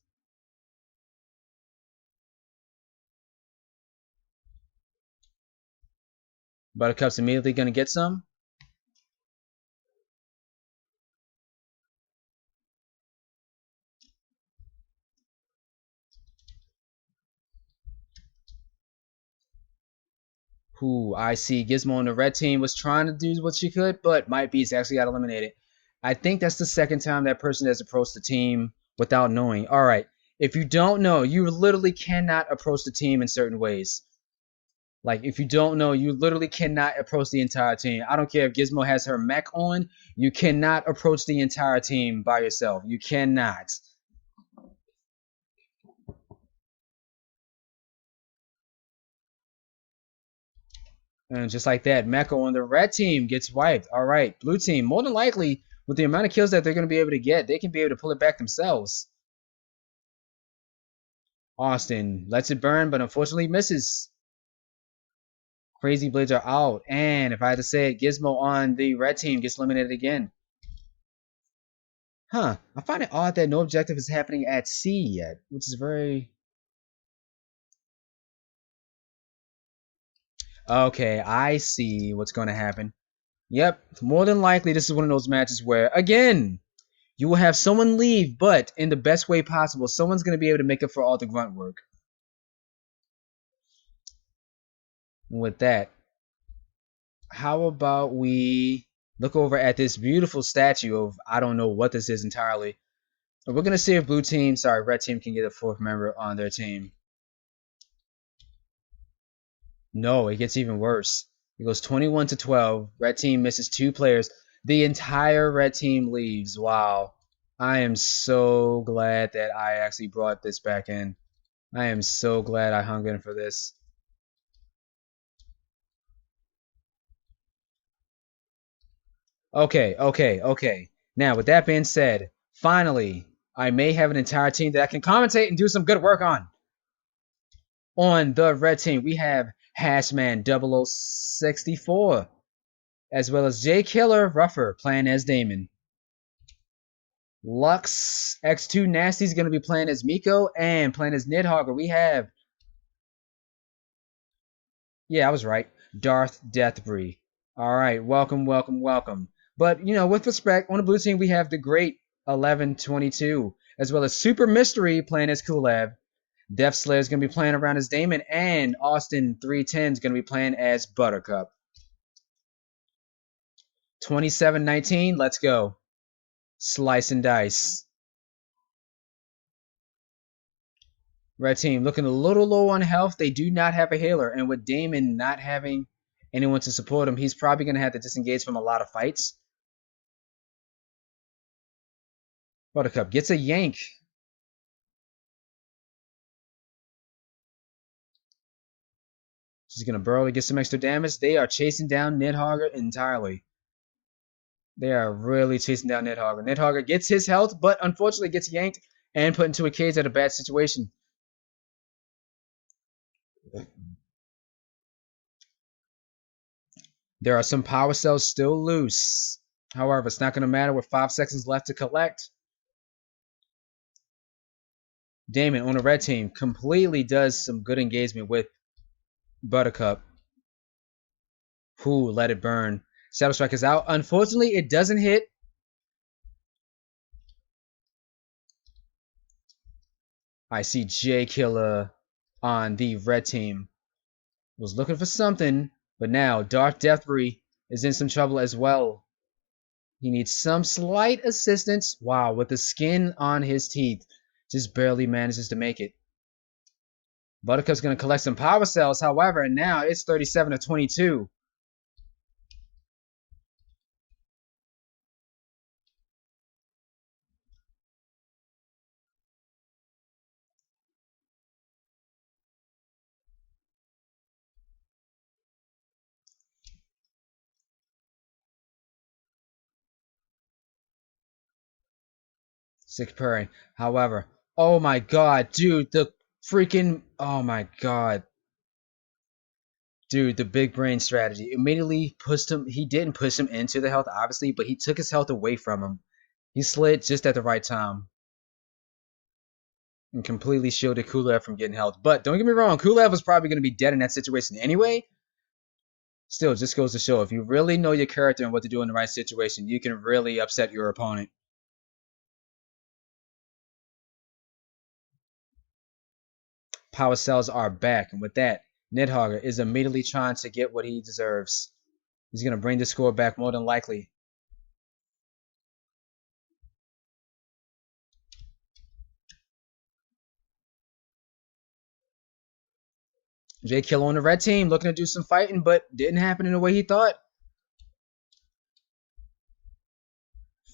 Buttercup's immediately going to get some. Who I see Gizmo on the red team was trying to do what she could, but Might Beast actually got eliminated. I think that's the second time that person has approached the team without knowing. All right, if you don't know, you literally cannot approach the team in certain ways. Like, if you don't know, you literally cannot approach the entire team. I don't care if Gizmo has her mech on, you cannot approach the entire team by yourself. You cannot. And just like that, Mecha on the red team gets wiped. All right, blue team, more than likely, with the amount of kills that they're going to be able to get, they can be able to pull it back themselves. Austin lets it burn, but unfortunately misses. Crazy Blades are out. And if I had to say it, Gizmo on the red team gets eliminated again. Huh. I find it odd that no objective is happening at C yet, which is very... Okay, I see what's going to happen. Yep, more than likely this is one of those matches where, again, you will have someone leave, but in the best way possible, someone's going to be able to make up for all the grunt work. With that, how about we look over at this beautiful statue of, I don't know what this is entirely. We're going to see if red team can get a fourth member on their team. No, it gets even worse. It goes 21 to 12. Red team misses 2 players. The entire red team leaves. Wow. I am so glad that I actually brought this back in. I am so glad I hung in for this. Okay. Now, with that being said, finally, I may have an entire team that I can commentate and do some good work on. On the red team, we have Hashman 0064, as well as J Killer Ruffer playing as Damon. Lux X2 Nasty is going to be playing as Miko, and playing as Nidhogger, we have... Yeah, I was right. Darth Deathbreed. Alright, welcome. But, you know, with respect, on the blue team, we have the great 1122, as well as Super Mystery playing as Kulab. Death Slayer is going to be playing around as Damon, and Austin 310 is going to be playing as Buttercup. 27-19, let's go. Slice and dice. Red team looking a little low on health. They do not have a healer, and with Damon not having anyone to support him, he's probably going to have to disengage from a lot of fights. Buttercup gets a yank. She's going to burrow to get some extra damage. They are chasing down Nidhogger entirely. They are really chasing down Nidhogger. Nidhogger gets his health, but unfortunately gets yanked and put into a cage at a bad situation. There are some power cells still loose. However, it's not going to matter with 5 seconds left to collect. Damon on the red team completely does some good engagement with Buttercup. Who let it burn. Shadow Strike is out. Unfortunately, it doesn't hit. I see J Killer on the red team. Was looking for something, but now Dark Deathbreed is in some trouble as well. He needs some slight assistance. Wow, with the skin on his teeth. Just barely manages to make it. Buttercup's going to collect some power cells. However, now it's 37 to 22. Sick purring. However, oh my god, dude, the freaking, oh my god. Dude, the big brain strategy immediately pushed him. He didn't push him into the health, obviously, but he took his health away from him. He slid just at the right time and completely shielded Kulev from getting health. But don't get me wrong, Kulev was probably going to be dead in that situation anyway. Still, just goes to show, if you really know your character and what to do in the right situation, you can really upset your opponent. Power cells are back, and with that, Nidhogger is immediately trying to get what he deserves. He's going to bring the score back more than likely. J Killer on the red team looking to do some fighting, but didn't happen in the way he thought.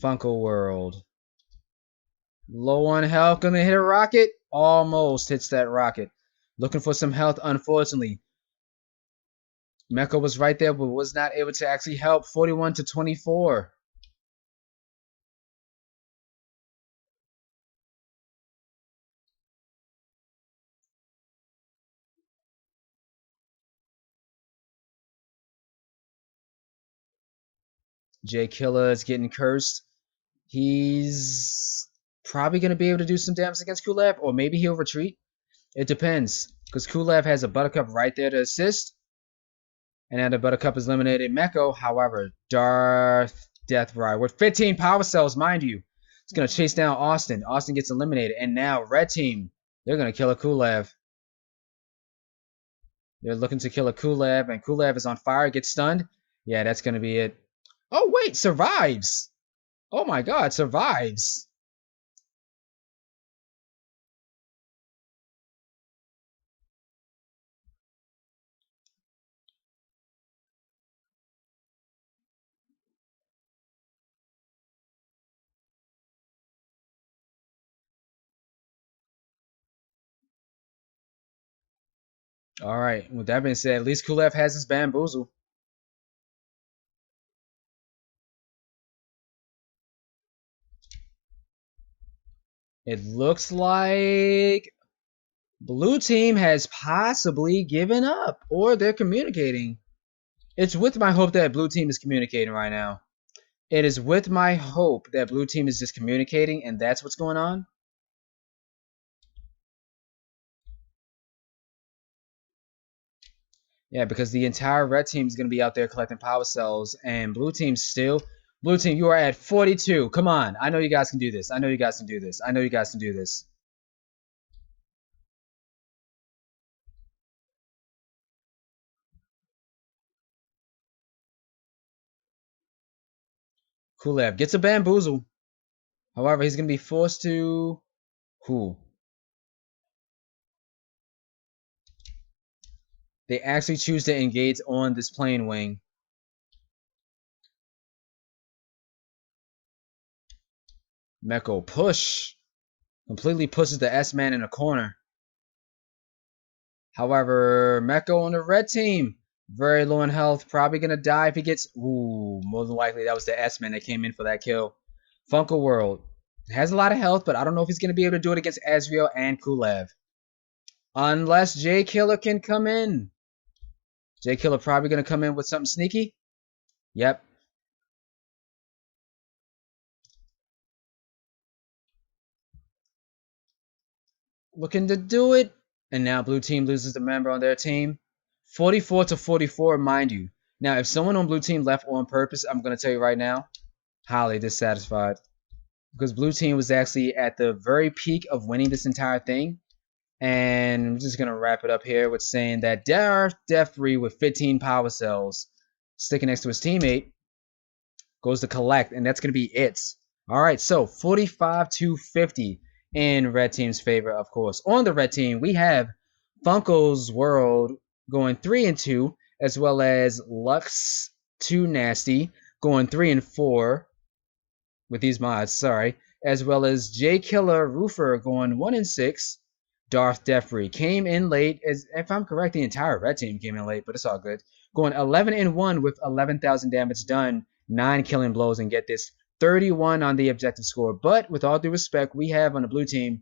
Funko World. Low on health, gonna hit a rocket. Almost hits that rocket. Looking for some health, unfortunately. Mecha was right there, but was not able to actually help. 41 to 24. J Killer is getting cursed. He's probably going to be able to do some damage against Kulev, or maybe he'll retreat. It depends, because Kulev has a Buttercup right there to assist. And now the Buttercup is eliminated Meko. However, Darth Deathride with 15 power cells, mind you, is going to chase down Austin. Austin gets eliminated. And now red team, they're going to kill a Kulev. They're looking to kill a Kulev, and Kulev is on fire, gets stunned. Yeah, that's going to be it. Oh, wait, survives. Oh my god, survives. All right, with that being said, at least Kulev has his bamboozle. It looks like blue team has possibly given up, or they're communicating. It's with my hope that blue team is communicating right now. It is with my hope that blue team is just communicating, and that's what's going on. Yeah, because the entire red team is going to be out there collecting power cells, and blue team still. Blue team, you are at 42. Come on. I know you guys can do this. I know you guys can do this. I know you guys can do this. Kulev gets a bamboozle. However, he's going to be forced to... Who? They actually choose to engage on this plane wing. Meko push. Completely pushes the S-Man in a corner. However, Meko on the red team. Very low in health. Probably going to die if he gets... Ooh, more than likely that was the S-Man that came in for that kill. Funko World. Has a lot of health, but I don't know if he's going to be able to do it against Azrael and Kulev. Unless J Killer can come in. J Killer probably going to come in with something sneaky. Yep. Looking to do it. And now blue team loses the member on their team. 44 to 44, mind you. Now, if someone on blue team left on purpose, I'm going to tell you right now, highly dissatisfied. Because blue team was actually at the very peak of winning this entire thing. And I'm just going to wrap it up here with saying that Darth Deathride with 15 power cells sticking next to his teammate goes to collect, and that's going to be it. All right, so 45 to 50 in red team's favor, of course. On the red team, we have Funko's World going 3-2, as well as Lux 2 Nasty going 3-4 with these mods, sorry, as well as J Killer Roofer going 1-6. Darth Deathride came in late, as if I'm correct, the entire red team came in late, but it's all good. Going 11-1 with 11,000 damage done, 9 killing blows, and get this, 31 on the objective score. But with all due respect, we have on the blue team,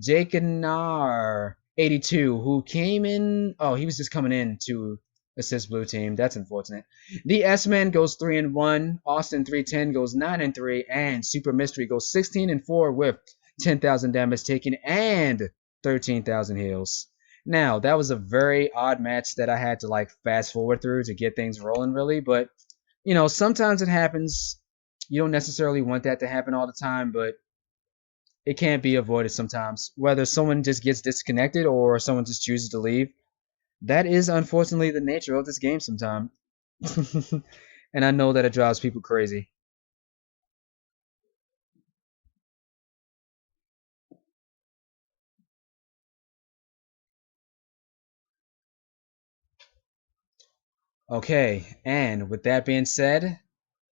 Jake Nar 82, who came in. Oh, he was just coming in to assist blue team. That's unfortunate. The S-Man goes 3-1. Austin 310 goes 9-3, and Super Mystery goes 16-4 with 10,000 damage taken and 13,000 heals. Now, that was a very odd match that I had to like fast forward through to get things rolling, really. But you know, sometimes it happens. You don't necessarily want that to happen all the time, but it can't be avoided sometimes. Whether someone just gets disconnected or someone just chooses to leave, that is unfortunately the nature of this game sometimes. And I know that it drives people crazy. Okay, and with that being said,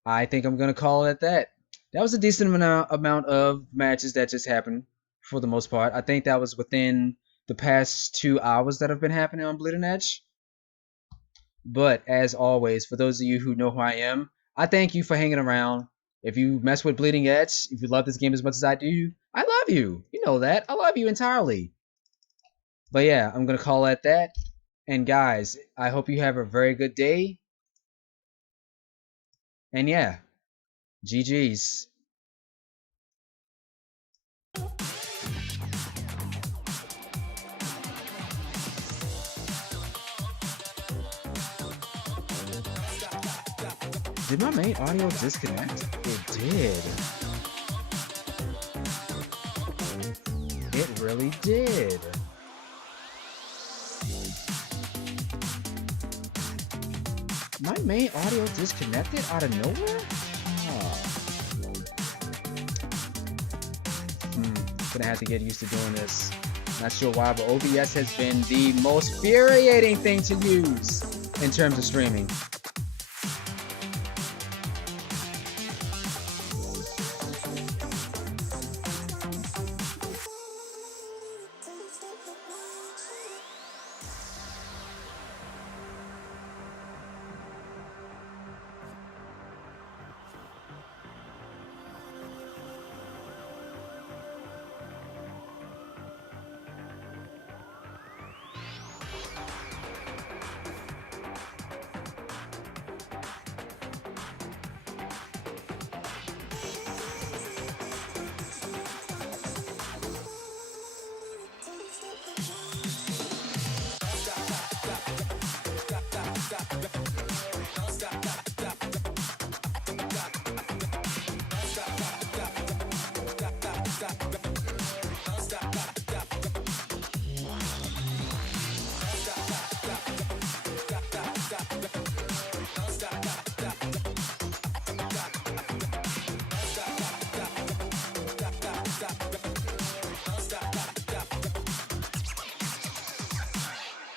I think I'm gonna call it at that. That was a decent amount of matches that just happened for the most part. I think that was within the past 2 hours that have been happening on Bleeding Edge. But as always, for those of you who know who I am, I thank you for hanging around. If you mess with Bleeding Edge, if you love this game as much as I do, I love you. You know that. I love you entirely. But yeah, I'm gonna call it at that. And guys, I hope you have a very good day. And yeah, GG's. Did my main audio disconnect? It did. It really did. My main audio disconnected out of nowhere? Gonna have to get used to doing this. Not sure why, but OBS has been the most infuriating thing to use in terms of streaming.